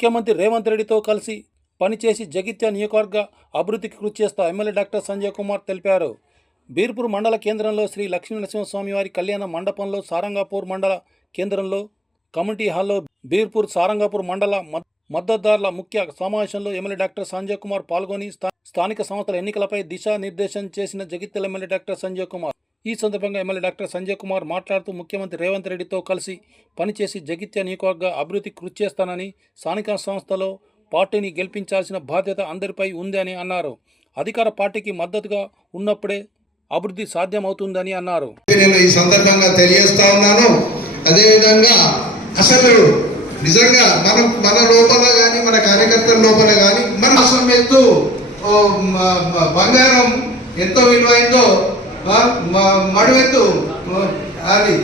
ముఖ్యమంత్రి రేవంత్ రెడ్డితో కలిసి పనిచేసి జగిత్యాల నియోజకవర్గ అభివృద్ధికి కృషి చేస్తా ఎమ్మెల్యే డాక్టర్ సంజయ్ కుమార్ తెలిపారు. బీర్పూర్ మండల కేంద్రంలో శ్రీ లక్ష్మీనరసింహస్వామి వారి కళ్యాణ మండపంలో సారంగాపూర్ మండల కేంద్రంలో కమ్యూనిటీ హాల్లో బీర్పూర్ సారంగాపూర్ మండల మద్దతుదారుల ముఖ్య సమావేశంలో ఎమ్మెల్యే డాక్టర్ సంజయ్ కుమార్ పాల్గొని స్థానిక సంస్థల ఎన్నికలపై దిశానిర్దేశం చేసిన జగిత్యాల ఎమ్మెల్యే డాక్టర్ సంజయ్ కుమార్. ఈ సందర్భంగా ఎమ్మెల్యే డాక్టర్ సంజయ్ కుమార్ మాట్లాడుతూ ముఖ్యమంత్రి రేవంత్ రెడ్డితో కలిసి పనిచేసి జగిత్యాల నియోజకవర్గ అభివృద్ధికి కృషి చేస్తానని, స్థానిక సంస్థలో పార్టీని గెలిపించాల్సిన బాధ్యత అందరిపై ఉందని అన్నారు. అధికార పార్టీకి మద్దతుగా ఉన్నప్పుడే అభివృద్ధి సాధ్యమవుతుందని అన్నారు. నేను ఈ సందర్భంగా తెలియజేస్తా ఉన్నాను. అదేవిధంగా అసలు నిజంగా మన లోపల కానీ మన కార్యకర్తల లోపల కానీ మన అసలు బంగారం ఎంతో విలువైందో మడువెత్తు అది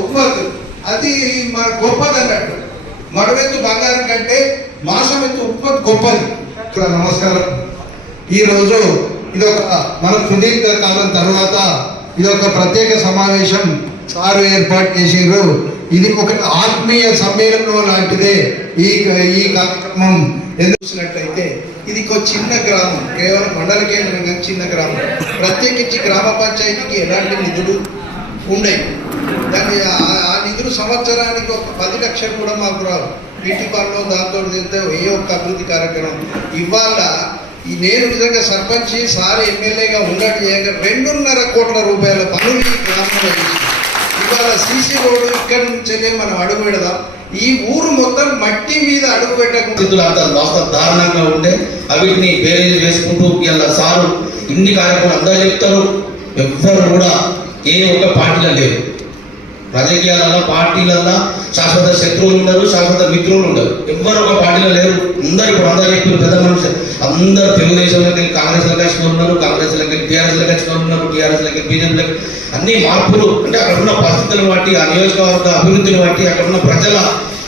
ఉప్పత్తు అది మన గొప్పది అన్నట్టు. మడువెత్తు బంగారం కంటే మాసం ఎత్తు ఉప్పత్తు గొప్పది. నమస్కారం. ఈరోజు ఇదొక మన సుదీర్ఘ కాలం తర్వాత ఇదొక ప్రత్యేక సమావేశం సారు ఏర్పాటు చేసారు. ఇది ఒక ఆత్మీయ సమ్మేళనం లాంటిదే. ఈ కార్యక్రమం చూసినట్లయితే ఇది ఒక చిన్న గ్రామం, కేవలం మండల కేంద్రంగా చిన్న గ్రామం. ప్రత్యేకించి గ్రామ పంచాయతీకి ఎలాంటి నిధులు ఉండేవి. దాన్ని ఆ నిధులు సంవత్సరానికి ఒక 10 లక్షలు కూడా మాకు రావు. ఇంటి పనులు దాంతో ఏ ఒక్క అభివృద్ధి కార్యక్రమం ఇవాళ నేను నిజంగా సర్పంచ్ సార్ ఎమ్మెల్యేగా ఉన్నట్టు చేయగా 2.5 కోట్ల రూపాయల పనులు ఈ గ్రామంలో చేసి ఇవాళ సీసీ రోడ్డు ఇక్కడి నుంచే మనం అడుగు పెడదాం. ఈ ఊరు మొత్తం మట్టి మీద అడుగు పెట్టకుండా దారుణంగా ఉండే అవిటిని బేరేజ్ వేసుకుంటూ ఇలా సారు ఇన్ని కార్యక్రమాలు అందరూ చెప్తారు. ఎవ్వరు కూడా ఏ ఒక్క పార్టీలో లేరు. రాజకీయాలలో పార్టీలలో శాశ్వత శత్రువులు ఉండరు, శాశ్వత మిత్రులు ఉండరు. ఎవ్వరు ఒక పార్టీలో లేరు. అందరు చెప్పిన పెద్ద మనుషులు అందరూ తెలుగుదేశంలోకి వెళ్ళి కాంగ్రెస్లోకి వచ్చిన ఉన్నారు, కాంగ్రెస్లోకి వెళ్ళి టీఆర్ఎస్లోకి వచ్చిన ఉన్నారు, టీఆర్ఎస్లోకి వెళ్ళి బీజేపీలోకి. అన్ని మార్పులు అంటే అక్కడ ఉన్న పరిస్థితులను బట్టి, ఆ నియోజకవర్గ అభివృద్ధిని బట్టి, అక్కడ ఉన్న ప్రజల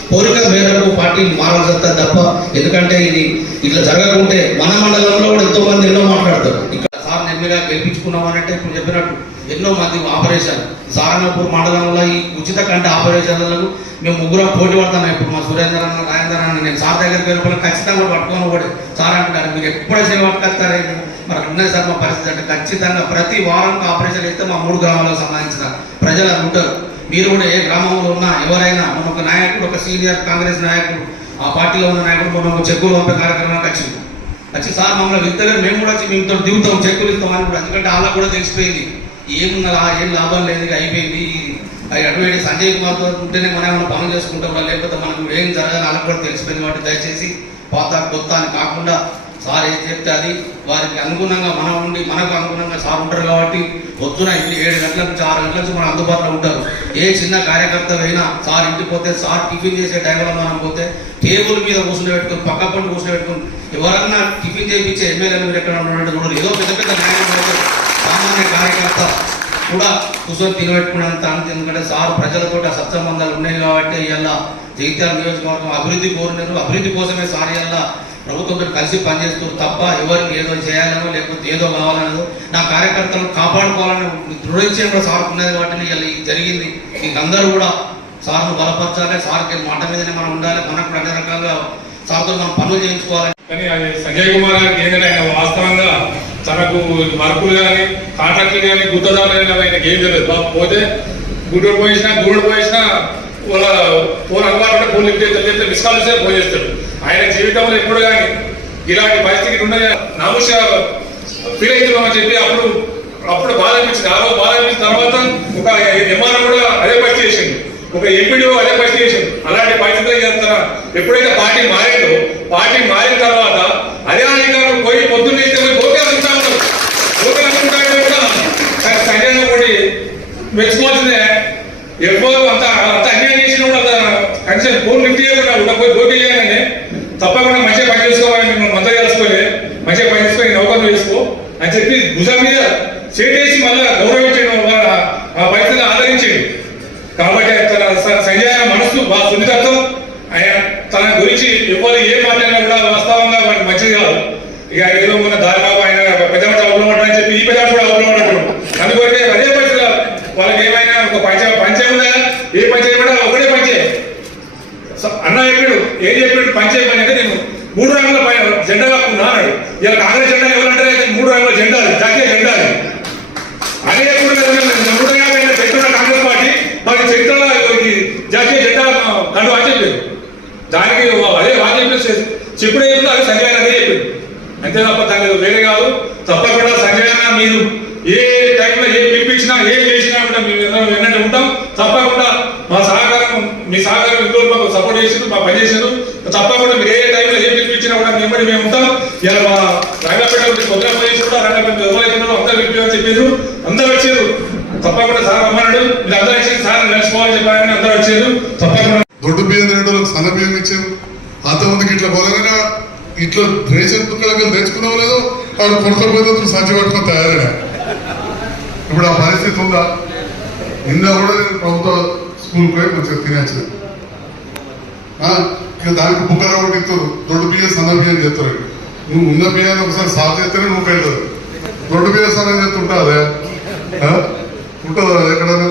కోరిక మేరకు పార్టీలు మారాల్సి వస్తుంది తప్ప. ఎందుకంటే ఇది ఇట్లా జరగకుంటే మన మండలంలో కూడా ఎంతో మంది ఎన్నో మాట్లాడతారు. ఇక్కడ సార్ ఎమ్మెల్యేగా గెలిపించుకున్నామనంటే ఇప్పుడు చెప్పినట్టు ఎన్నో మంది ఆపరేషన్ సారంగపూర్ మండలంలో ఈ ఉచిత కంటి ఆపరేషన్లకు మేము ముగ్గురం పోటీ పడతాను. ఇప్పుడు మా సురేంద్ర అన్న, రాజేంద్ర అన్న, నేను సార్ దగ్గరికి వెళ్ళిపోయి ఖచ్చితంగా పట్టుకొని కూడా సార్ అంటారు మీరు ఎప్పుడే సేవ పట్టుకొస్తారే మరి ఉన్నది సార్ మా పరిస్థితి అంటే ఖచ్చితంగా ప్రతి వారం ఆపరేషన్ చేస్తే మా 3 గ్రామాలకు సంబంధించిన ప్రజలు ఉంటారు. మీరు కూడా ఏ గ్రామంలో ఉన్నా ఎవరైనా మన ఒక నాయకుడు, ఒక సీనియర్ కాంగ్రెస్ నాయకుడు, ఆ పార్టీలో ఉన్న నాయకుడు మనం చెక్కులు పంపే కార్యక్రమానికి వచ్చి సార్ మమ్మల్ని వెళ్తే మేము కూడా వచ్చి మేము దిగుతాం, చెక్కులు ఇస్తామని కూడా. ఎందుకంటే వాళ్ళకు కూడా తెలిసిపోయింది ఏం లాభం లేదు, అయిపోయింది. అటువంటి సంజయ్ కుమార్తో ఉంటేనే మనం ఏమైనా పనులు చేసుకుంటాం, లేకపోతే మనకు ఏం జరగాలి వాళ్ళకు కూడా తెలిసిపోయింది. కాబట్టి దయచేసి పాత కొత్త అని కాకుండా సార్ ఏం చెప్తే అది వారికి అనుగుణంగా మనం ఉండి మనకు అనుగుణంగా సార్ ఉంటారు. కాబట్టి పొద్దున ఇంటి 7 గంటల నుంచి 6 గంటల నుంచి మన అందుబాటులో ఉంటారు. ఏ చిన్న కార్యకర్త అయినా సార్ ఇంటికి పోతే, సార్ టిఫిన్ చేసే టైంలో మనం పోతే టేబుల్ మీద కూర్చుని పెట్టుకుని, పక్క పండు కూర్చుని పెట్టుకుని ఎవరన్నా టిఫిన్ చేయించే ఎమ్మెల్యేలు మీరు ఎక్కడ ఉన్నట్టు కూడా ఏదో పెద్ద పెద్ద న్యాయం సామాన్య కార్యకర్త కూడా కూర్చొని తినబెట్టుకున్నంత అంత. ఎందుకంటే సార్ ప్రజలతో ఆ సత్సంబంధాలు ఉన్నాయి కాబట్టి ఇలా జగిత్యాల నియోజకవర్గం అభివృద్ధి కోరినారు. అభివృద్ధి కోసమే సార్ ఇలా ప్రభుత్వంతో కలిసి పనిచేస్తూ తప్ప ఎవరికి ఏదో చేయాలనో లేకపోతే ఏదో కావాలనో నా కార్యకర్తలను కాపాడుకోవాలని దృఢించే కూడా సార్ ఉన్నది. కాబట్టి ఇలా జరిగింది. మీకు అందరూ కూడా సార్ను బలపరచాలి, సార్కి మాట మీదనే మనం ఉండాలి. మనకు కూడా అన్ని రకాలుగా సార్తో మనం పనులు చేయించుకోవాలి. కానీ అది సంజయ్ కుమార్ గారికి ఏంటంటే ఆయన వాస్తవంగా తనకు వర్కులు కానీ కాంట్రాక్టులు కానీ గుత్తదారులు కానీ ఆయనకి ఏం తెలియదు. పోతే గుడ్డోడు పోయేసినా గూడు పోయేసినా వాళ్ళ ఫోన్ అలవాటు ఉంటే ఫోన్ లిఫ్ట్ చేస్తే మిస్ కాల్ చేస్తే ఫోన్ చేస్తాడు. ఆయన జీవితంలో ఎప్పుడు కానీ ఇలాంటి పరిస్థితి ఉన్నది నాముష ఫీల్ అవుతున్నామని చెప్పి అప్పుడు బాధ అనిపించింది. ఆ రోజు బాధ అనిపించిన తర్వాత ఒక ఎంఆర్ఓ కూడా అదే పరిస్థితి చేసింది, ఒక ఎంపీడీఓ అదే పరిస్థితి చేసింది. అలాంటి పరిస్థితులు చేస్తారా ఎప్పుడైతే పార్టీ మారిందో, పార్టీ మారిన తర్వాత అదే అధికారులు పోయి పొద్దున్న చేస్తే ఓకే అనుకుంటా ఉంటారు. ఓకే అనుకుంటా కూడా సంజయ్ కూడా మెచ్చుకోవాల్సిందే. ఎవరు అంత అన్యాయం చేసినా కూడా కనీసం ఫోన్ లిఫ్ట్ చేయకుండా పోయి పోటీ చేయగానే తప్పకుండా మంచిగా పని చేసుకోవాలని మేము మద్దతు చేసుకొని మంచిగా పని చేసుకొని నౌకర్లు చేసుకో అని చెప్పి భుజం మీద చేసి మళ్ళీ గౌరవించడం ఆ పరిస్థితిని ఆదరించాడు. కాబట్టి సంజయ్ మనసు బాగా సున్నితత్వం. ఆయన తన గురించి ఎవరు ఏ మాట్లాడినా కూడా వాస్తవంగా మంచిది కాదు. ఇక ఏదో ఉన్న దారిబాబు ఆయన పెద్ద అవుట్లో ఉంటాడని చెప్పి ఈ పెద్ద కూడా అవుట్లో ఉంటాడు. అందుకొరకే అదే పరిస్థితిలో వాళ్ళకి ఏమైనా ఒక పంచాయతీ ఉందా, ఏ పంచాయతీ కూడా ఒకటే పంచాయతీ అన్న ఎప్పుడు ఏం చెప్పినట్టు పనిచేయమని అంటే నేను 3 రంగుల జెండా కప్పుకున్నా అన్నాడు. ఇలా కాంగ్రెస్ జెండా ఎవరంటే 3 రంగుల జెండా జాతీయ జెండా అదే 150 చెప్తున్న కాంగ్రెస్ పార్టీ మాకు చరిత్రలో జాతీయ జెండా కండు అని చెప్పారు. దానికి అదే వాళ్ళు చెప్పుడే చెప్తే అది సంజయ్ అదే చెప్పింది అంతే తప్ప దానికి వేరే కాదు. తప్పకుండా సంజయ్ మీరు ఏ టైంలో ఏ పిలిపించినా ఏం చేసినా కూడా మేము వెన్నట్టు ఉంటాం. తప్పకుండా మా సహకారం మీ సహకారం ఇంట్లో మాకు సపోర్ట్ చేసారు, మాకు పనిచేసారు. తప్పకుండా మీరు ఏ టైంలో ఏ పిలిపించినా కూడా మేము ఉంటాం. ఇలా మా రంగపేట కొద్దిగా పనిచేసి రంగపేట ఎవరైతున్నారో అందరూ పిలిపి చెప్పారు, అందరూ వచ్చారు. తప్పకుండా సార్ అమ్మన్నాడు, మీరు అందరూ వచ్చారు, సార్ నడుచుకోవాలని చెప్పారని అందరూ వచ్చారు. తప్పకుండా దొడ్డు బియ్యం తినడం సన్న బియ్యం ఇచ్చాము. అంతమందికి ఇట్లా బలంగా ఇట్లా రేషన్ దుకాణాలు తెచ్చుకున్నావు లేదు వాడు కొడుకోపోతే సంచి పట్టుకొని తయారైనా. ఇప్పుడు ఆ పరిస్థితి ఉందా? నిన్న కూడా నేను ప్రభుత్వ స్కూల్ పోయి మంచిగా తినేచ్చు. దానికి బుక్కలు ఒకటి ఇస్తారు, దొడ్డు బియ్యం సన్న బియ్యం చేస్తారు. నువ్వు ఉన్న బియ్యాన్ని ఒకసారి సాగు చేస్తేనే నువ్వు వెళ్ళదు. దొడ్డు బియ్యం సన్న చేస్తుంటా అదే ఉంటుందా ఎక్కడైనా?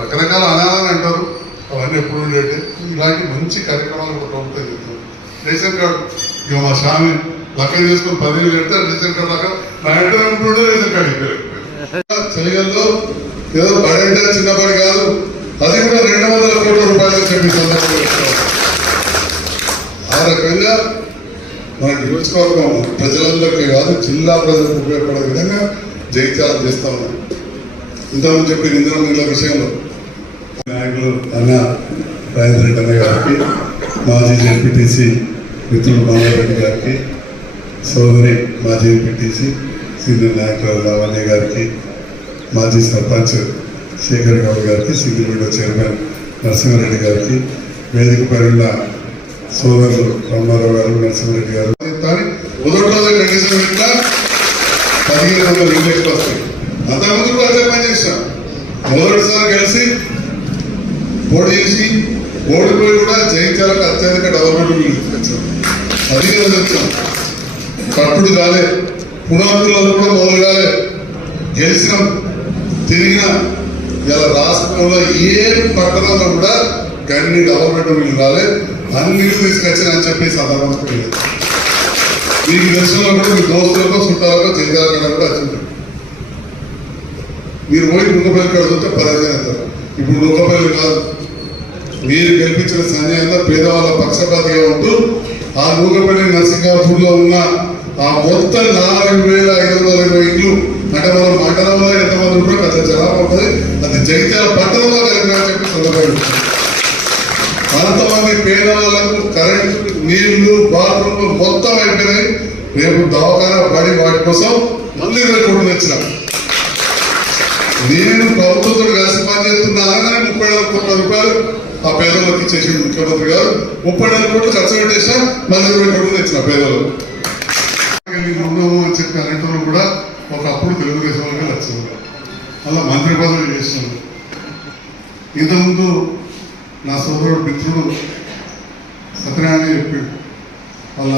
రకరకాల అనాలని అంటారు, అవన్నీ ఎప్పుడు ఉండేటి. ఇలాంటి మంచి కార్యక్రమాలు కూడా ప్రభుత్వం చేస్తారు. రేషన్ కార్డు ఇక మా స్వామి లెక్క చేసుకుని 10,000 పెడితే రేషన్ కార్డు దాకా నా ఇంట్లో ఉంటుండే రేషన్ కార్డు అయిపోయారు. చలిగల్లో ఏదో బడి అంటే చిన్న బడి కాదు, అది కూడా 200 కోట్ల రూపాయలు చెప్పి సందర్భంగా ఆ రకంగా మన నియోజకవర్గం ప్రజలందరికీ కాదు జిల్లా ప్రజలకు ఉపయోగపడే విధంగా జైత్యాలు చేస్తా ఉన్నాం. ఇంతకుముందు చెప్పిన ఇంధనం నీళ్ళ విషయంలో నాయకులు అన్న రాజేంద్ర రెడ్డి అన్న గారికి, మాజీ జెడ్పీటీసీ మిత్రులు మాధవరెడ్డి గారికి, సోదరి మాజీ ఎంపీటీసీ సీనియర్ నాయకులు లావణ్య గారికి, మాజీ సర్పంచ్ శేఖర్ గౌడ్ గారికి, సింగిల్ విండో చైర్మన్ నరసింహారెడ్డి గారికి, వేదిక పైన సోదరులు రామారావు గారు, నరసింహారెడ్డి గారు మొదటి రోజు కనీసం ఇట్లా 1500 ఇంగ్లీష్ వస్తాయి. అంతకుముందు కూడా అదే పని చేశాం. మొదటిసారి కలిసి పోటీ చేసి ఓడిపోయి కూడా జయించాలని అత్యధిక డెవలప్మెంట్ తీసుకొచ్చాం. అది వచ్చాం కప్పుడు కాలే, పునాదులలో కూడా మొదలు కాలే, గెలిచినాం, తిరిగినాం. ఇలా రాష్ట్రంలో ఏ పట్టణంలో కూడా గన్ని డెవలప్మెంట్ రాలే, అన్ని తీసుకొచ్చిన అని చెప్పి సందర్భంగా మీకు దర్శనంలో కూడా మీ దోస్తులతో చుట్టాలతో జయించాలన్నా కూడా వచ్చింది. మీరు పోయి నూకపల్లి కాడ చూస్తే 15 అవుతారు. ఇప్పుడు నూకపల్లి కాదు, మీరు గెలిపించిన సంజయ్ పేదవాళ్ళ పక్షపాతిగా ఉంటూ ఆ నూకపల్లి నరసింగాపూర్లో ఉన్న ఆ మొత్తం 4,520 ఇళ్ళు అంటే మనం మండలంలో ఎంతమంది ఉంటే పెద్ద జనాభా ఉంటుంది, అది జగిత్యాల పట్టణంలో కలిగిన చెప్పి సందర్భంగా అంతమంది పేదవాళ్ళకు కరెంటు, నీళ్లు, బాత్రూమ్లు మొత్తం అయిపోయినాయి. రేపు దవాఖాన పడి వాటి కోసం మళ్ళీ 20 కోట్లు తెచ్చినాం. నేను ప్రభుత్వంతో కలిసి పనిచేస్తున్నా అనగానే 34 కోట్ల రూపాయలు ఆ పేదలకు ఇచ్చేసి ముఖ్యమంత్రి గారు 34 కోట్లు ఖర్చు పెట్టేసా, మళ్ళీ 20 కోట్లు తెచ్చిన పేదలు ఉన్నాము అని చెప్పి అన్నింటిలో కూడా ఒకప్పుడు తెలుగుదేశం వాళ్ళకి వచ్చింది. అలా మంత్రి పదవి చేస్తున్నాను. ఇంతకుముందు నా సోదరుడు మిత్రుడు సత్యనారాయణ చెప్పాడు వాళ్ళ